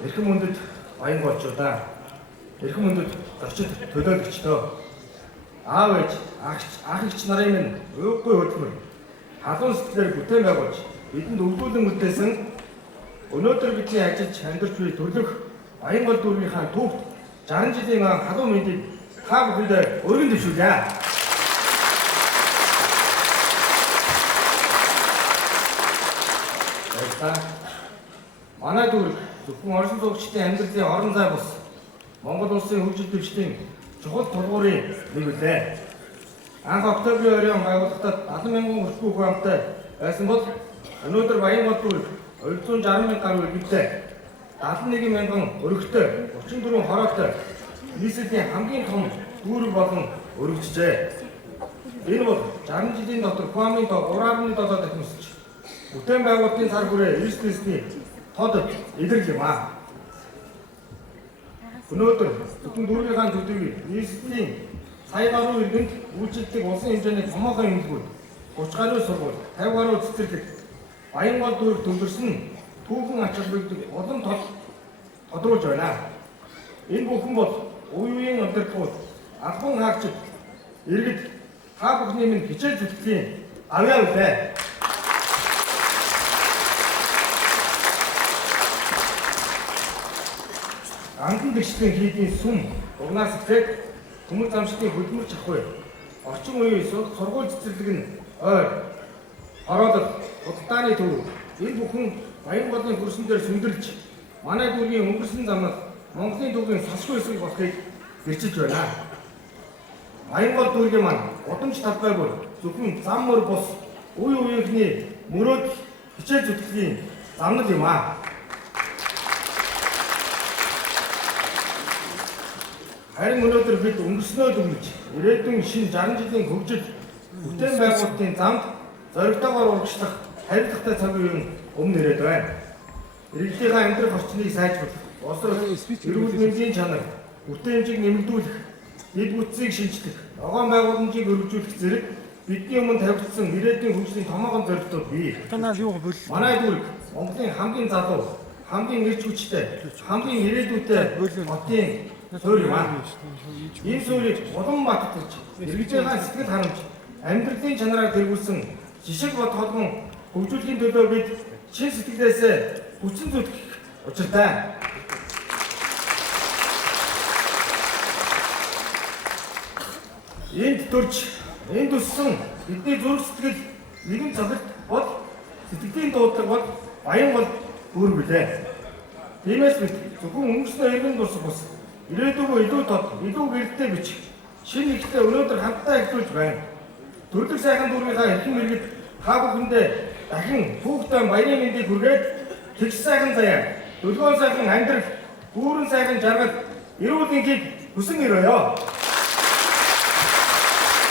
Эрхэм мөндөд баян голчуудаа, эрхэм мөндөд зочид төлөөлөгчдөө, аав ээж, ах эгч нарын минь уйггүй хөдөлмөр халуун сэтгэлээр бүтээн байгуулж бидэнд өвлүүлэн үлдээсэн өнөөдөр бидний ажиллаж амьдарч буй төлөх баян гол дүүргийнхаа түүхт 60 жилийн халуун мэндийг та бүхэндээ өргөн дэвшүүлье. Манай дүүрэг зөвхөн оршин суугчдын амьдралын орон зай бус Монгол улсын хөгжил дэвшлийн чухал тулгуурын нэг үлээ. Анх октябрийн оройн байгууллагад 70,000 хүчгүй хүн амтай байсан бол өнөөдөр баян гол дүүрэг 260,000 гаруй иргэдтэй 71,000 өргөтэй 34 хороотой нийслэлийн хамгийн том дүүрэг болон өргөжжээ. Энэ бол 60 жилийн дотор хүн амын тоо 3.7 дахин өсөж бүтээн байгуулалтын цар хүрээ эрсдэлсний тод илэрл юм аа. Өнөөдөр зөвхөн дүүргийнхаа төдийг нийслэлийн сая гаруй иргэнд үйлчлдэг улсын хэмжээний томоохон эмнэлгүүд 30 гаруй сургууль, 50 гаруй цэцэрлэг баян гол дүүрэг төлөвлөсөн түүхэн ач холбогдол олон тодруулж байна. Энэ бүхэн бол үе үеийн удирдлагууд, албан хаагчид, иргэд та бүхний минь хичээл зүтгэлийн авьяа үлээ. Анхан гэрчлийн хийдийн сүм, угнаас эхлээд төмөр замшигтын хөдөлмөр чахвай, орчин үеийн сургууль цэцэрлэг нь ойр, хороолол, худалдааны төв, энэ бүхэн баян голын хөрсөн дээр сүндэрлж, манай дүүргийн өнгөрсөн замнал Монголын дүүргийн салшгүй хэсэг болохыг гэрчилж байна. Баян гол дүүргийн маань удамж талбай бүр зөвхөн зам мөр бус, үе үеийнхний мөрөөд хичээл зүтгэлийн замнал юм аа. Харин өнөөдөр бид өнгөрснөө дүгнэж, ирээдүйн шинэ 60 жилийн хөгжил бүтээн байгуулалтын замд зоригтойгоор урагшлах хариуцлагатай цагийн үеийн өмнө ирээд байна. Иргэдийнхээ амьдрах орчныг сайжруулах, босрох, эрүүл мэндийн чанар, бүтээмжийг нэмэгдүүлэх, дэд бүтцийг шинжлэх, ногоон байгууламжийг өргөжүүлэх зэрэг бидний өмнө тавигдсан ирээдүйн хөгжлийн томоохон зорилтууд бий. Манай дүүрэг Монголын хамгийн залуу, хамгийн эрч хүчтэй, хамгийн ирээдүйтэй хотын суурь юм аа. Энэ суурийг улам баттгаж, иргэдийнхээ сэтгэл харамж, амьдралын чанараар тэргүүлсэн жишг бод холбон хөгжүүлэхийн төлөө бид шин сэтгэлээсээ хүчин зүтгэх учиртай. Энд төрж, энд өссөн бидний зүрх сэтгэл нэгэн цагт бол сэтгэлийн дуудлага бол баян гол дүүрэг билээ. Тиймээс бид зөвхөн өнгөрсөн иргэн дурсах бус ирээдүйгөө илүү тод, илүү гэрэлтэй бичих шинэ ихтэй өнөөдөр хамтдаа эхлүүлж байна. Төрлөх сайхан дүүргийнхаа эрхэм иргэд та бүхэндээ дахин түүхтэй баярын мэндийг хүргээд тэгш сайхан заяа, дөлгөөн сайхан амьдрал, дүүрэн сайхан жаргал, эрүүл энхийг хүсэн өрөөё.